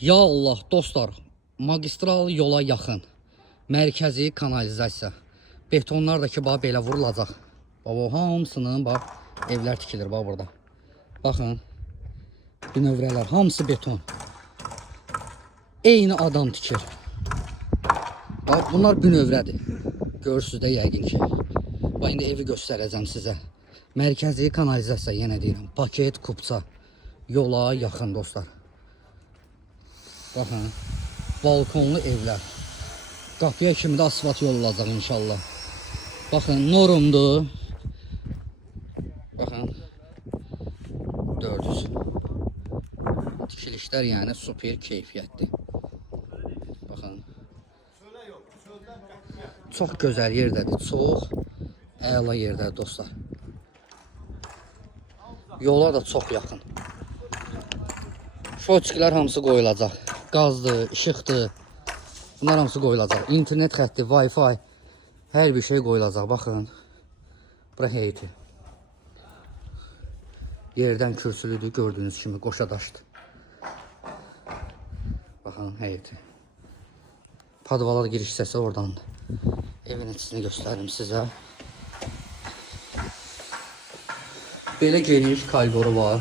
Ya Allah dostlar, magistral yola yaxın, mərkəzi kanalizasiya, betonlar da ki, bax belə vurulacaq. Baba hamısının bax evlər tikilir bax burada. Baxın, bünövrələr hamısı beton. Eyni adam tikir. Bax bunlar bünövrədir. Görürsüz də yəqin ki. Bax indi evi göstərəcəm sizə. Mərkəzi kanalizasiya yenə deyirəm. Paket, kupça. Yola yaxın dostlar. Baxın, balkonlu evlər. Qapıya kimi də asfalt yol olacaq inşallah. Baxın, normdur. Baxın, 400. Tikilişlər yəni super keyfiyyətli. Baxın. Çox gözəl yerdədir, çox əla yerdədir dostlar. Yola da çox yaxın. Şoçkilər hamısı qoyulacaq. Qazdır, işıqdır. Bunlar hamısı qoyulacaq. İnternet xətti, Wi-Fi, hər bir şey qoyulacaq. Baxın, bura heyti. Yerdən kürsülüdür, gördüyünüz kimi qoşa daşdır. Baxın, heyti. Padvalar giriş səsi oradandır. Evin içini göstərim sizə. Belə geniş koridoru var.